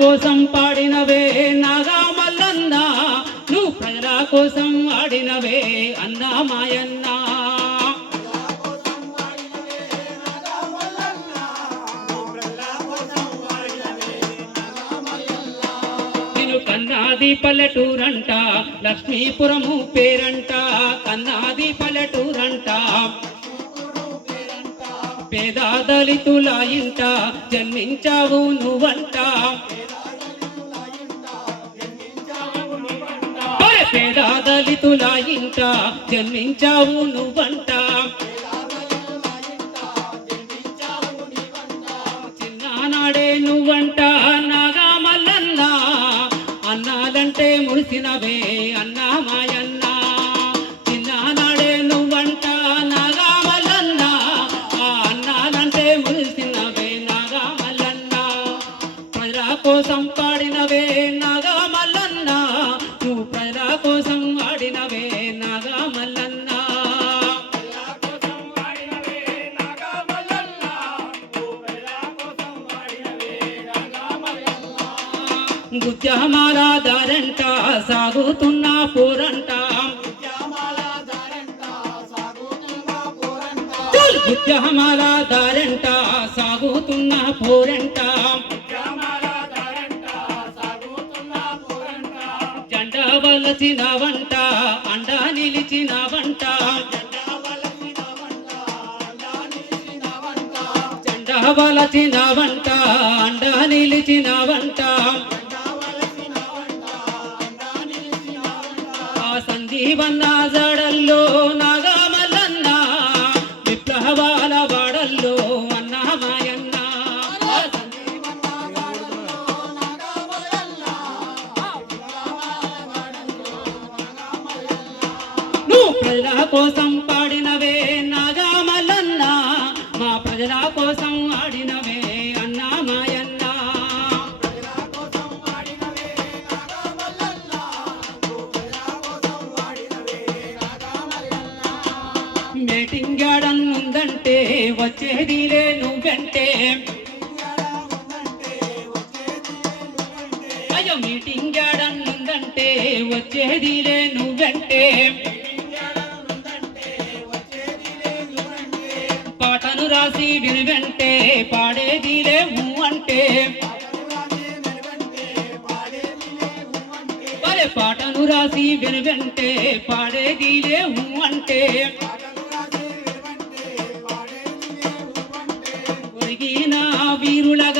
కోసం పాడినవే నాగా మల్లన్న నువ్వు ప్రజల కోసం ఆడినవే అన్నా మాయన్న కన్నాది పల్లెటూరంట లక్ష్మీపురము పేరంట కన్నాది పల్లెటూరంట పేద దళితుల ఇంట జన్మించావు నువ్వంట పేద దళితుల ఇంట జన్మించావు నువ్వంట చిన్ననాడే నువ్వంట నాగా మల్లన్న అన్నాలంటే మురిసినవే అన్నా మాయన్న చిన్ననాడే నువ్వంట నాగా మల్లన్న అన్నాలంటే మురిసినవే నాగా మల్లన్న ప్రజల కోసం పాడినవే నాగా మల్లన్న నువ్వు ప్రజల కోసం ఆడినవే నాగా మల్లన్న గుత్యమాల దారంట సాగుతున్న పోరంట గుత్యమాల దారంట సాగుతున్న పోరంట జెండ వలచినవంట అండ నిలిచినవంట జెండ వలచినవంట అండ నిలిచినవంట సంజీవన్న జడల్లో నాగా మల్లన్న విప్లవాల వాడల్లో అన్నా మాయన్న నువ్వు ప్రజల కోసం పాడినవే నాగా మల్లన్న మా ప్రజల కోసం ఆడినవే అన్నా మాయన్న మీటింగ్ ఉందంటే వచ్చేదిలే నువ్వంటే అయ్యో మీటింగ్ ఉందంటే వచ్చేదిలే నువ్వంటే పాటను రాసి వినువెంటే పాడేదిలే అంటే పాటను రాసి వినువెంటే పాడేదిలే అంటే ఒరిగిన వీరులగా